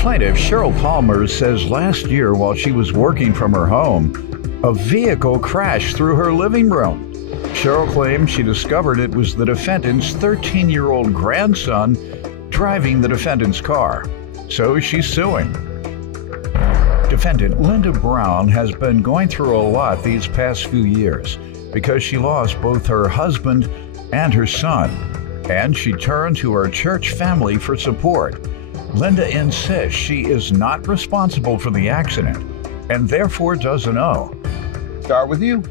Plaintiff Cheryl Palmer says last year while she was working from her home, a vehicle crashed through her living room. Cheryl claims she discovered it was the defendant's 13-year-old grandson driving the defendant's car. So she's suing. Defendant Linda Brown has been going through a lot these past few years because she lost both her husband and her son, and she turned to her church family for support. Linda insists she is not responsible for the accident and therefore doesn't owe. Start with you.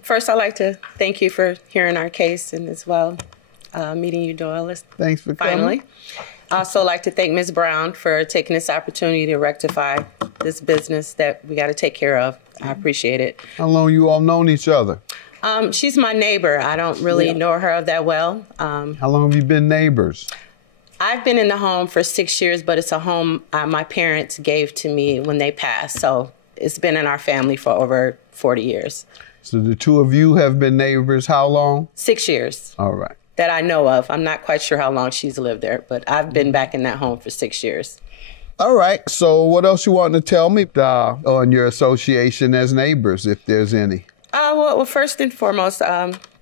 First, I'd like to thank you for hearing our case and as well meeting you, Doyle. Thanks for finally. coming. I also like to thank Ms. Brown for taking this opportunity to rectify this business that we got to take care of. I appreciate it. How long you all known each other? She's my neighbor. I don't really know her that well. How long have you been neighbors? I've been in the home for 6 years, but it's a home my parents gave to me when they passed. So it's been in our family for over 40 years. So the two of you have been neighbors how long? 6 years. All right. That I know of. I'm not quite sure how long she's lived there, but I've been back in that home for 6 years. All right. So what else you want to tell me on your association as neighbors, if there's any? Well, first and foremost,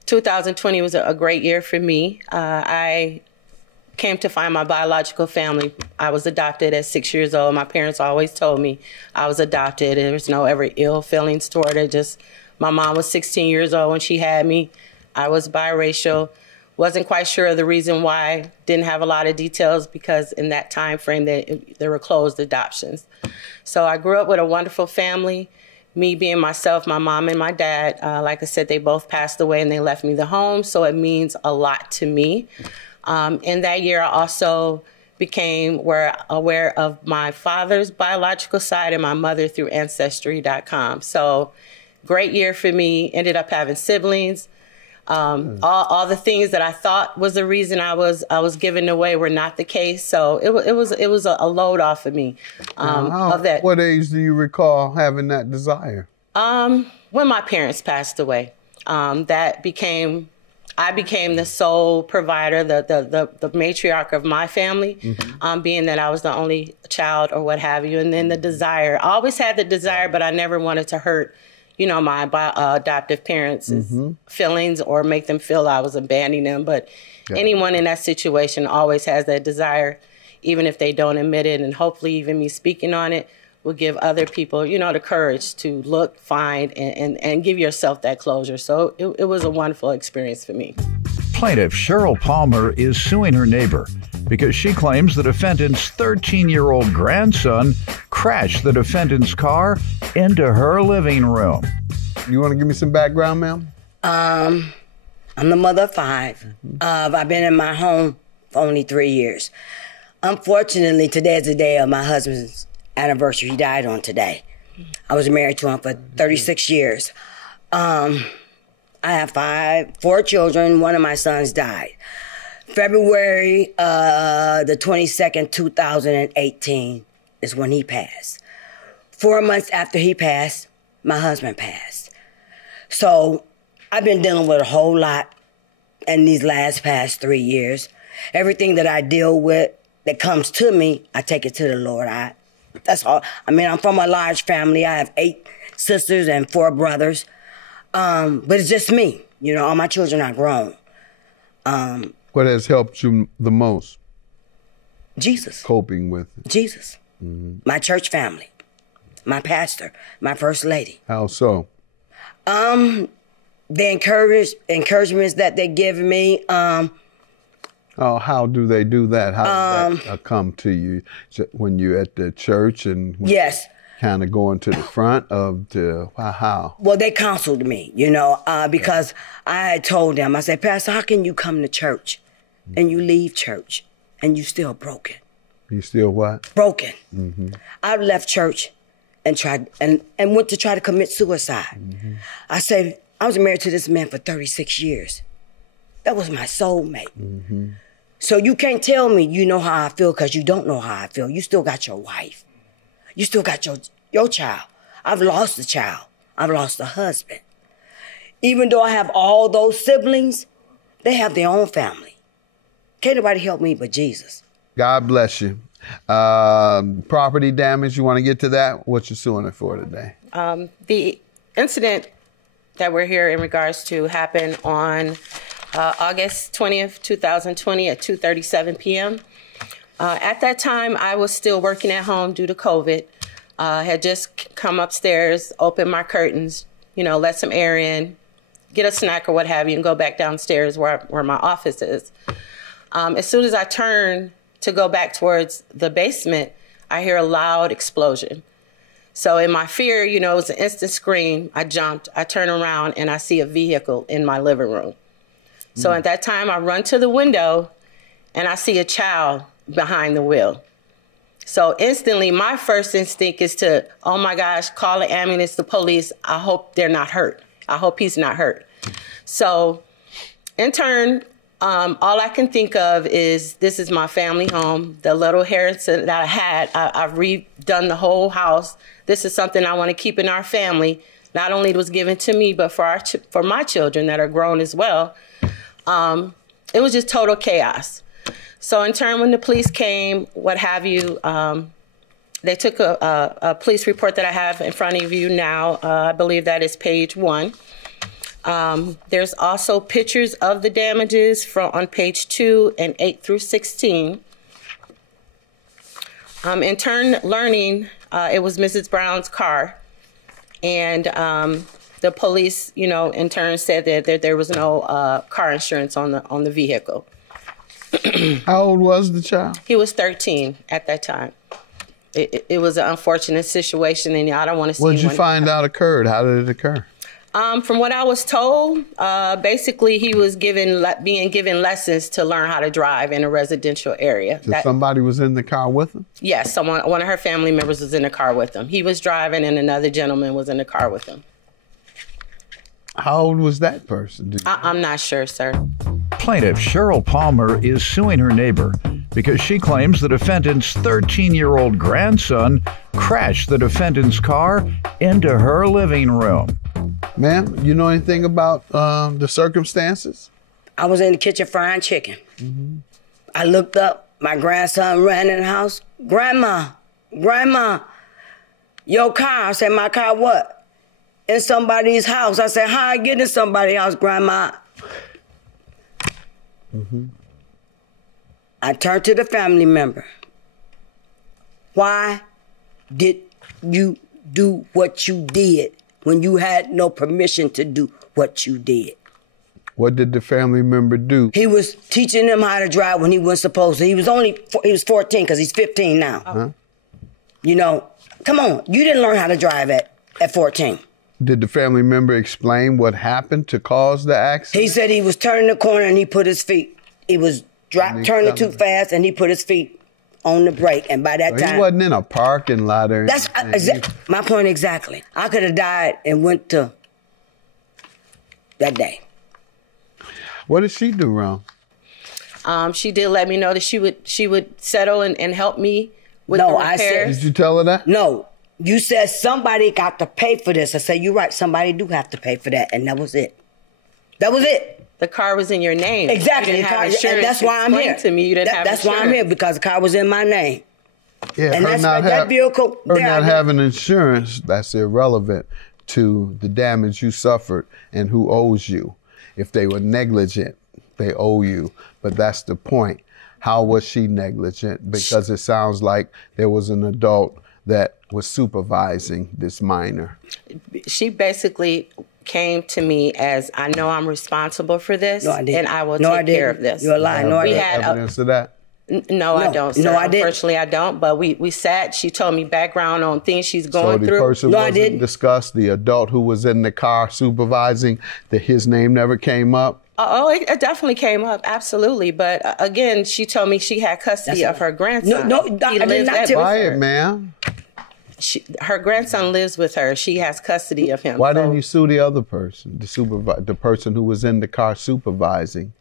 2020 was a great year for me. I came to find my biological family. I was adopted at 6 years old. My parents always told me I was adopted. There was no ever ill feelings toward it. Just my mom was 16 years old when she had me. I was biracial. Wasn't quite sure of the reason why. Didn't have a lot of details because in that time frame there were closed adoptions. So I grew up with a wonderful family. Me being myself, my mom and my dad, like I said, they both passed away and they left me the home. So it means a lot to me. In that year, I also became aware of my father's biological side and my mother through Ancestry.com. So great year for me. Ended up having siblings. All the things that I thought was the reason I was given away were not the case. So it was a load off of me. Of that. What age do you recall having that desire? When my parents passed away, I became the sole provider, the matriarch of my family, being that I was the only child or what have you. And then the desire, I always had the desire, but I never wanted to hurt my adoptive parents' feelings or make them feel I was abandoning them. But anyone in that situation always has that desire, even if they don't admit it. And hopefully even me speaking on it will give other people, the courage to look, find, and give yourself that closure. So it was a wonderful experience for me. Plaintiff Cheryl Palmer is suing her neighbor because she claims the defendant's 13-year-old grandson crashed the defendant's car into her living room. You want to give me some background, ma'am? I'm the mother of 5. I've been in my home for only 3 years. Unfortunately, today is the day of my husband's anniversary. He died on today. I was married to him for 36 years. I have 4 children. One of my sons died. February the 22nd, 2018 is when he passed. 4 months after he passed, my husband passed. So I've been dealing with a whole lot in these past 3 years. Everything that I deal with that comes to me, I take it to the Lord. That's all. I mean, I'm from a large family. I have 8 sisters and 4 brothers. But it's just me. All my children are grown. What has helped you the most? Jesus. Coping with it. Jesus. My church family. My pastor. My first lady. How so? The encouragements that they give me. How do they do that? How does that come to you when you're at the church and yes, kind of going to the front of the how? Well, they counseled me, because I had told them, I said, Pastor, how can you come to church and you leave church and you still broken? You still what? Broken. I left church and tried and went to try to commit suicide. I said, I was married to this man for 36 years. That was my soulmate. So you can't tell me you know how I feel because you don't know how I feel. You still got your wife. You still got your child. I've lost a child. I've lost a husband. Even though I have all those siblings, they have their own family. Can't nobody help me but Jesus. God bless you. Property damage, you want to get to that? What you suing it for today? The incident that we're here in regards to happened on August 20th, 2020 at 2:37 p.m. At that time, I was still working at home due to COVID. Had just come upstairs, opened my curtains, let some air in, get a snack or what have you, and go back downstairs where my office is. As soon as I turn to go back towards the basement, I hear a loud explosion. So in my fear, it was an instant scream. I jumped, I turn around, and I see a vehicle in my living room. So at that time, I run to the window, and I see a child behind the wheel. So instantly, my first instinct is to, oh my gosh, call the ambulance, the police. I hope they're not hurt. I hope he's not hurt. So in turn, all I can think of is this is my family home. The little inheritance that I had, I've redone the whole house. This is something I want to keep in our family. Not only it was given to me, but for my children that are grown as well. It was just total chaos. So in turn, when the police came, what have you, they took a police report that I have in front of you now. I believe that is page 1. There's also pictures of the damages on page 2 and 8 through 16. In turn, learning it was Mrs. Brown's car. And the police, in turn said that there was no car insurance on the vehicle. How old was the child? He was 13 at that time. It was an unfortunate situation, and I don't want to see. What did you find out occurred? How did it occur? From what I was told, basically he was being given lessons to learn how to drive in a residential area. So somebody was in the car with him? Yes, one of her family members was in the car with him. He was driving, and another gentleman was in the car with him. How old was that person? I'm not sure, sir. Plaintiff Cheryl Palmer is suing her neighbor because she claims the defendant's 13-year-old grandson crashed the defendant's car into her living room. Ma'am, you know anything about the circumstances? I was in the kitchen frying chicken. Mm-hmm. I looked up. My grandson ran in the house. Grandma, your car. I said, my car what? In somebody's house. I said, how I get in somebody's house, Grandma? Mm-hmm. I turned to the family member. Why did you do what you did when you had no permission to do what you did? What did the family member do? He was teaching him how to drive when he wasn't supposed to. He was 14 because he's 15 now. Huh? Come on. You didn't learn how to drive at 14. Did the family member explain what happened to cause the accident? He said he was turning the corner and he put his feet. He was turning too fast and he put his feet on the brake. And by that time, he wasn't in a parking lot or anything. That's my point exactly. I could have died and went to that day. What did she do wrong? She did let me know that she would settle and help me with the repairs. Did you tell her that? No. You said somebody got to pay for this. I said, you're right. Somebody do have to pay for that. And that was it. That was it. The car was in your name. Exactly. You didn't have insurance. And that's why I'm here. To me, you didn't have that's why I'm here, because the car was in my name. Yeah, and that vehicle. Her not having insurance, that's irrelevant to the damage you suffered and who owes you. If they were negligent, they owe you. But that's the point. How was she negligent? Because it sounds like there was an adult that was supervising this minor. She basically came to me as, I know I'm responsible for this, and I will take care of this. You're lying. No, I didn't. Evidence of that? No, I don't, sir. Unfortunately, I don't. But we sat. She told me background on things she's going through. So the person wasn't discussed, the adult who was in the car supervising, that his name never came up? Oh, it definitely came up, absolutely. But again, she told me she had custody of her grandson. No, I did not tell her. Quiet, ma'am. Her grandson lives with her. She has custody of him. Why didn't you sue the other person, the person who was in the car supervising?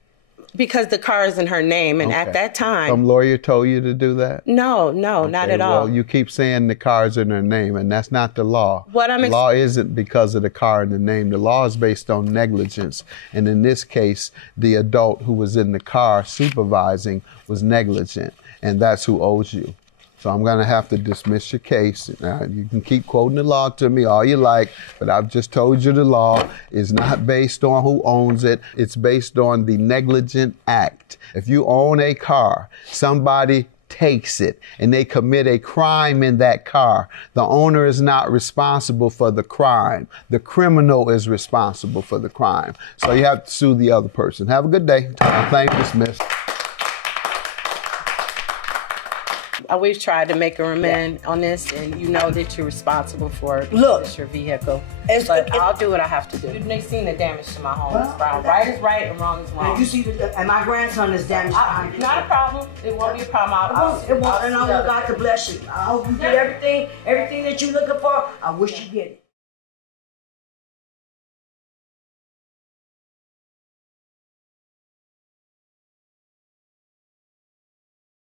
Because the car is in her name, and at that time... Some lawyer told you to do that? No, not at all. Well, you keep saying the car is in her name, and that's not the law. The law isn't because of the car in the name. The law is based on negligence. And in this case, the adult who was in the car supervising was negligent, and that's who owes you. So I'm going to have to dismiss your case. Now, you can keep quoting the law to me all you like, but I've just told you the law is not based on who owns it. It's based on the negligent act. If you own a car, somebody takes it and they commit a crime in that car, the owner is not responsible for the crime. The criminal is responsible for the crime. So you have to sue the other person. Have a good day. Claim dismissed. We've tried to make a remand on this, and you know that you're responsible for it. It's your vehicle. But I'll do what I have to do. They've seen the damage to my home. Well, right is right and wrong is wrong. And you see, and my grandson is damaged. Not a problem. It won't be a problem. It won't. And I want God to bless you. I hope you get everything that you're looking for. I wish you get it.